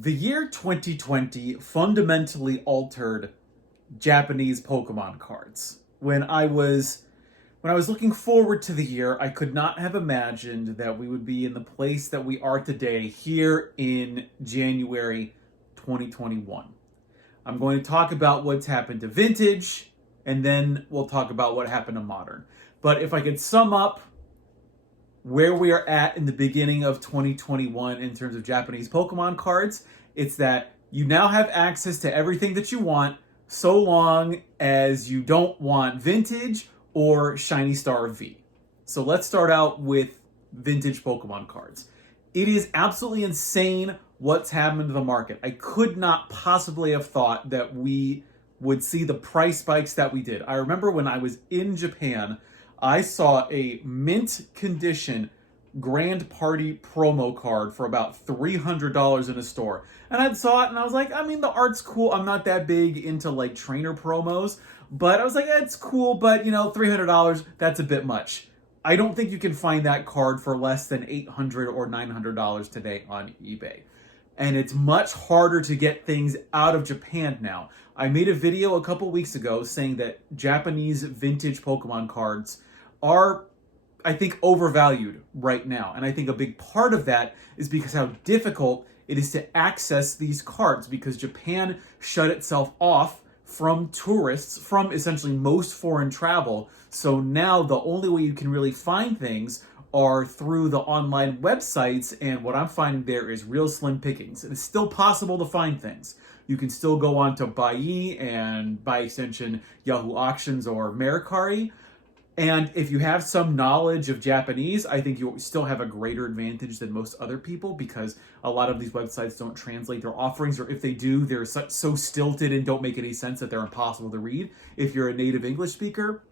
The year 2020 fundamentally altered Japanese Pokemon cards. When I was looking forward to the year, I could not have imagined that we would be in the place that we are today here in January 2021. I'm going to talk about what's happened to vintage, and then we'll talk about what happened to modern. But if I could sum up where we are at in the beginning of 2021 in terms of Japanese Pokemon cards, it's that you now have access to everything that you want so long as you don't want vintage or Shiny Star V. So let's start out with vintage Pokemon cards. It is absolutely insane what's happened to the market. I could not possibly have thought that we would see the price spikes that we did. I remember when I was in Japan, I saw a mint condition Grand Party promo card for about $300 in a store. And I saw it and I was like, I mean, the art's cool. I'm not that big into like trainer promos, but I was like, it's cool, but $300, that's a bit much. I don't think you can find that card for less than $800 or $900 today on eBay. And it's much harder to get things out of Japan now. I made a video a couple weeks ago saying that Japanese vintage Pokemon cards are, I think, overvalued right now. And I think a big part of that is because how difficult it is to access these cards, because Japan shut itself off from tourists, from essentially most foreign travel. So now the only way you can really find things are through the online websites, and what I'm finding there is real slim pickings. It's still possible to find things. You can still go on to Buyee and, by extension, Yahoo Auctions or Mercari. And if you have some knowledge of Japanese, I think you still have a greater advantage than most other people, because a lot of these websites don't translate their offerings, or if they do, they're so stilted and don't make any sense that they're impossible to read if you're a native English speaker.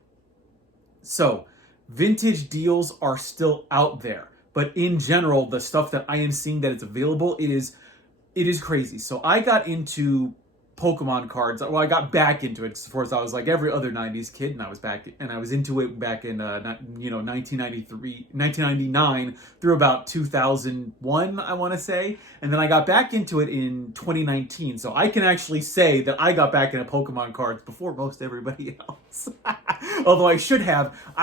So, vintage deals are still out there. But in general, the stuff that I am seeing that it's available, it is crazy. So I got into Pokemon cards. Well, I got back into it. Of course, I was like every other 90s kid, and I was into it back in 1999 through about 2001, I want to say. And then I got back into it in 2019. So I can actually say that I got back into Pokemon cards before most everybody else. Although I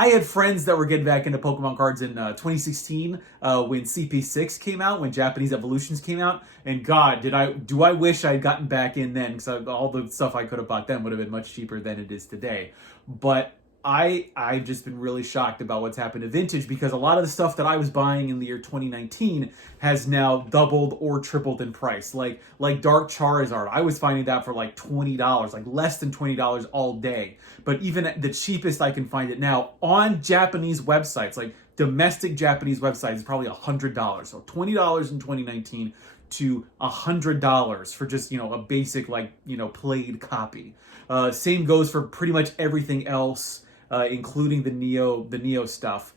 had friends that were getting back into Pokemon cards in 2016 when CP6 came out, when Japanese Evolutions came out. And God, do I wish I had gotten back in then, because all the stuff I could have bought then would have been much cheaper than it is today. But I've just been really shocked about what's happened to vintage, because a lot of the stuff that I was buying in the year 2019 has now doubled or tripled in price. Like Dark Charizard, I was finding that for like $20, like less than $20 all day. But even at the cheapest I can find it now on Japanese websites, like domestic Japanese websites, is probably $100. So $20 in 2019 to $100 for just a basic played copy. Same goes for pretty much everything else, including the Neo stuff.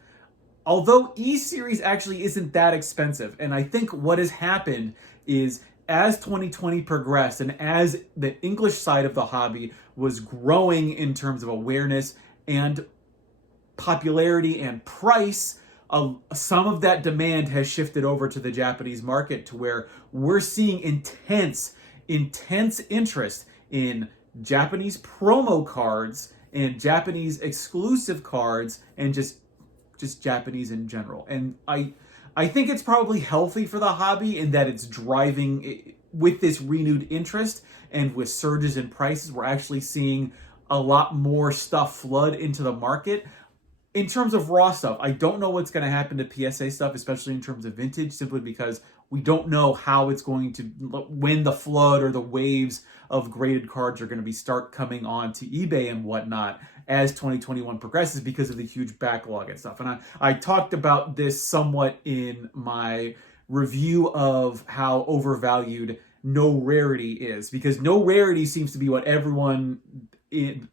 Although E-Series actually isn't that expensive, and I think what has happened is, as 2020 progressed and as the English side of the hobby was growing in terms of awareness and popularity and price, some of that demand has shifted over to the Japanese market, to where we're seeing intense interest in Japanese promo cards and Japanese exclusive cards and just Japanese in general. And I think it's probably healthy for the hobby in that it's driving, with this renewed interest and with surges in prices, we're actually seeing a lot more stuff flood into the market. In terms of raw stuff, I don't know what's going to happen to PSA stuff, especially in terms of vintage, simply because we don't know how it's going to, when the flood or the waves of graded cards are going to start coming on to eBay and whatnot as 2021 progresses, because of the huge backlog and stuff. And I talked about this somewhat in my review of how overvalued No Rarity is, because No Rarity seems to be what everyone in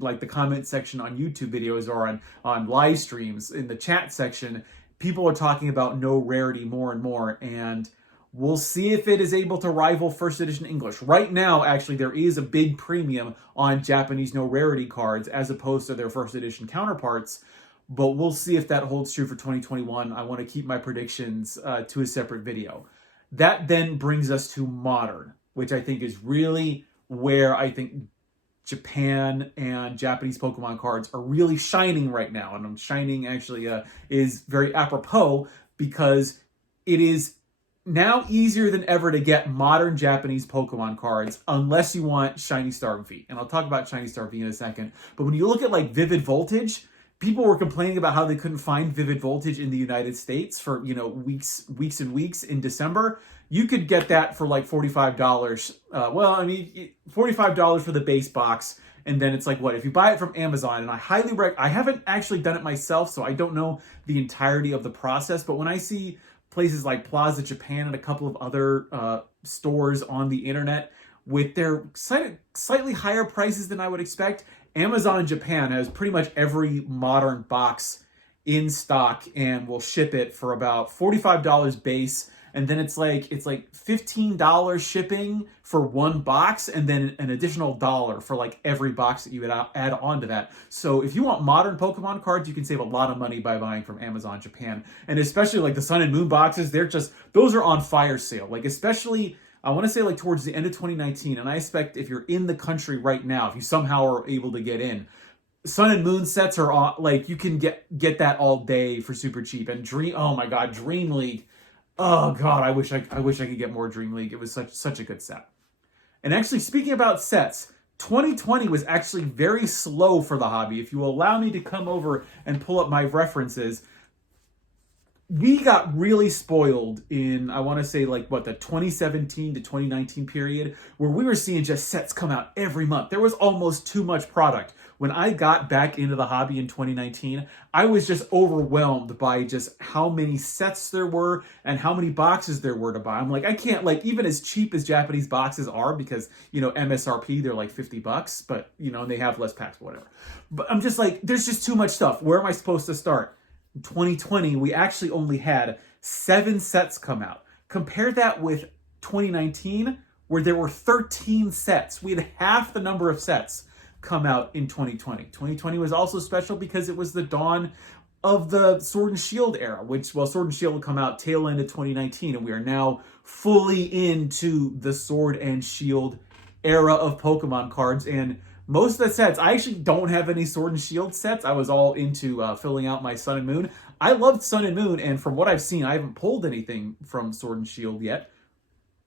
like the comment section on YouTube videos or on live streams in the chat section, people are talking about No Rarity more and more, and we'll see if it is able to rival first edition English. Right now, actually, there is a big premium on Japanese No Rarity cards as opposed to their first edition counterparts, but we'll see if that holds true for 2021. I want to keep my predictions to a separate video. That then brings us to modern, which I think is really where I think Japan and Japanese Pokemon cards are really shining right now. And shining actually is very apropos because it is now easier than ever to get modern Japanese Pokemon cards unless you want Shiny Star V. And I'll talk about Shiny Star V in a second. But when you look at like Vivid Voltage, people were complaining about how they couldn't find Vivid Voltage in the United States for, weeks and weeks in December. You could get that for like $45. $45 for the base box. And then it's like, what, if you buy it from Amazon, and I haven't actually done it myself, so I don't know the entirety of the process. But when I see places like Plaza Japan and a couple of other stores on the internet with their slightly higher prices than I would expect, Amazon Japan has pretty much every modern box in stock and will ship it for about $45 base. And then it's like $15 shipping for one box, and then an additional $1 for like every box that you would add on to that. So if you want modern Pokemon cards, you can save a lot of money by buying from Amazon Japan. And especially like the Sun and Moon boxes, those are on fire sale. Like especially, I want to say like towards the end of 2019, and I expect if you're in the country right now, if you somehow are able to get in, Sun and Moon sets are on, like you can get that all day for super cheap. And oh my God, Dream League. Oh God, I wish I could get more Dream League. It was such a good set. And actually, speaking about sets, 2020 was actually very slow for the hobby. If you allow me to come over and pull up my references, we got really spoiled in, I want to say like the 2017 to 2019 period, where we were seeing just sets come out every month. There was almost too much product. When I got back into the hobby in 2019, I was just overwhelmed by just how many sets there were and how many boxes there were to buy. I'm like, I can't, like, even as cheap as Japanese boxes are, because, MSRP, they're like $50, but, and they have less packs, whatever. But I'm just like, there's just too much stuff. Where am I supposed to start? In 2020, we actually only had 7 sets come out. Compare that with 2019, where there were 13 sets. We had half the number of sets come out in 2020. 2020 was also special because it was the dawn of the Sword and Shield era, Sword and Shield will come out tail end of 2019, and we are now fully into the Sword and Shield era of Pokemon cards. And most of the sets, I actually don't have any Sword and Shield sets. I was all into filling out my Sun and Moon. I loved Sun and Moon, and from what I've seen, I haven't pulled anything from Sword and Shield yet.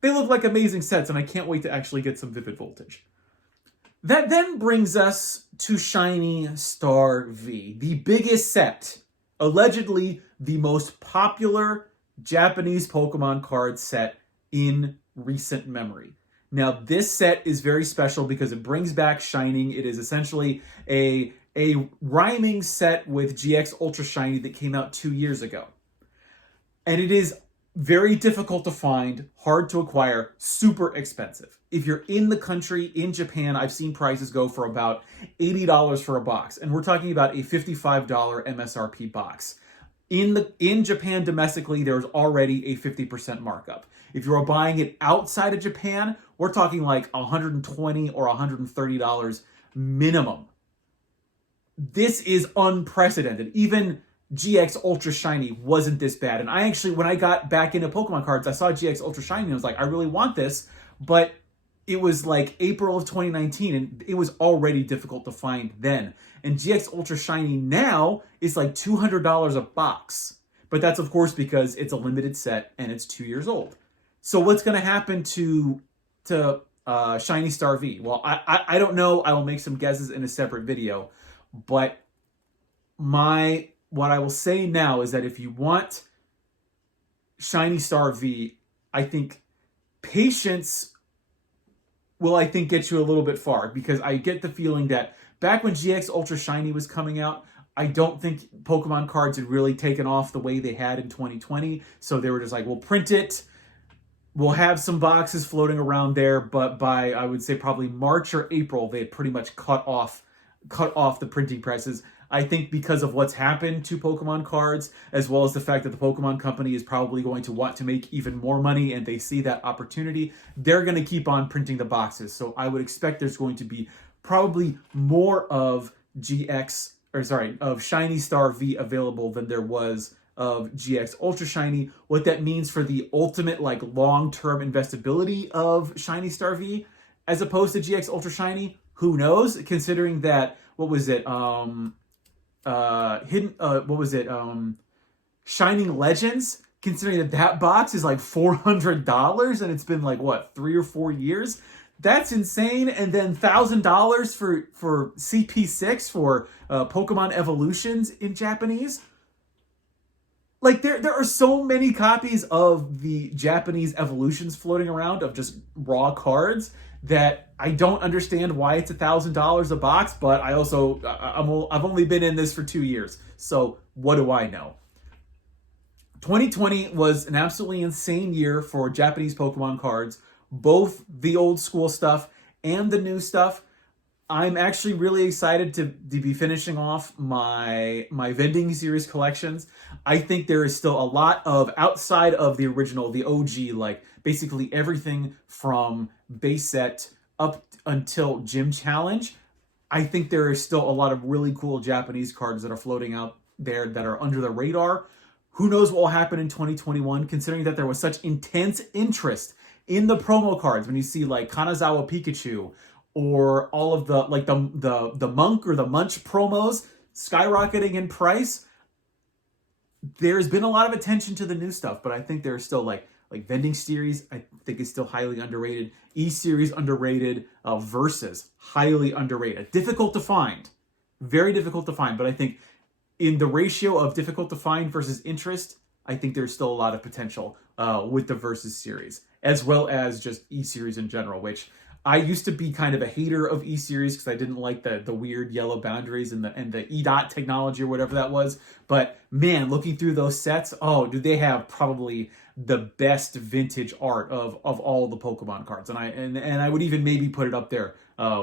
They look like amazing sets, and I can't wait to actually get some Vivid Voltage. That then brings us to Shiny Star V, the biggest set, allegedly the most popular Japanese Pokemon card set in recent memory. Now, this set is very special because it brings back Shining. It is essentially a rhyming set with GX Ultra Shiny that came out 2 years ago. And it is very difficult to find, hard to acquire, super expensive. If you're in the country, in Japan, I've seen prices go for about $80 for a box. And we're talking about a $55 MSRP box. In Japan domestically, there's already a 50% markup. If you're buying it outside of Japan, we're talking like $120 or $130 minimum. This is unprecedented. Even GX Ultra Shiny wasn't this bad. And I actually, when I got back into Pokemon cards, I saw GX Ultra Shiny and I was like, I really want this. But it was like April of 2019 and it was already difficult to find then. And GX Ultra Shiny now is like $200 a box. But that's of course because it's a limited set and it's 2 years old. So what's going to happen to Shiny Star V? Well, I don't know. I will make some guesses in a separate video. But what I will say now is that if you want Shiny Star V, I think patience will, get you a little bit far, because I get the feeling that back when GX Ultra Shiny was coming out, I don't think Pokemon cards had really taken off the way they had in 2020. So they were just like, we'll print it. We'll have some boxes floating around there. But by, I would say, probably March or April, they had pretty much cut off the printing presses. I think because of what's happened to Pokemon cards, as well as the fact that the Pokemon company is probably going to want to make even more money and they see that opportunity, they're going to keep on printing the boxes. So I would expect there's going to be probably more of Shiny Star V available than there was of GX Ultra Shiny, what that means for the ultimate like long-term investability of Shiny Star V as opposed to GX Ultra Shiny, who knows? Considering that, what was it? Shining Legends, considering that that box is like $400 and it's been like what, 3 or 4 years. That's insane. And then $1,000 for CP6 for Pokemon Evolutions in Japanese. Like there are so many copies of the Japanese Evolutions floating around of just raw cards that I don't understand why it's $1,000 a box. But I also I've only been in this for 2 years, so what do I know? 2020 was an absolutely insane year for Japanese Pokemon cards, both the old school stuff and the new stuff. I'm actually really excited to be finishing off my vending series collections. I think there is still a lot of, outside of the original, the OG, like basically everything from base set up until Gym Challenge. I think there is still a lot of really cool Japanese cards that are floating out there that are under the radar. Who knows what will happen in 2021, considering that there was such intense interest in the promo cards when you see like Kanazawa Pikachu, or all of the like the Monk or the Munch promos skyrocketing in price. There's been a lot of attention to the new stuff, but I think there's still like vending series, I think is still highly underrated. E-series underrated. Versus highly underrated. Difficult to find, very difficult to find. But I think in the ratio of difficult to find versus interest, I think there's still a lot of potential with the Versus series, as well as just E-series in general, which I used to be kind of a hater of E-series because I didn't like the weird yellow boundaries and the E-dot technology or whatever that was. But man, looking through those sets, oh, do they have probably the best vintage art of all the Pokemon cards. And I would even maybe put it up there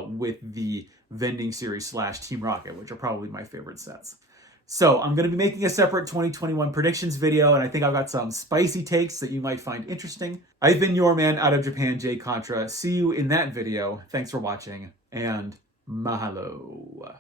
with the vending series / Team Rocket, which are probably my favorite sets. So I'm going to be making a separate 2021 predictions video, and I think I've got some spicy takes that you might find interesting. I've been your man out of Japan, Jay Contra. See you in that video. Thanks for watching, and mahalo.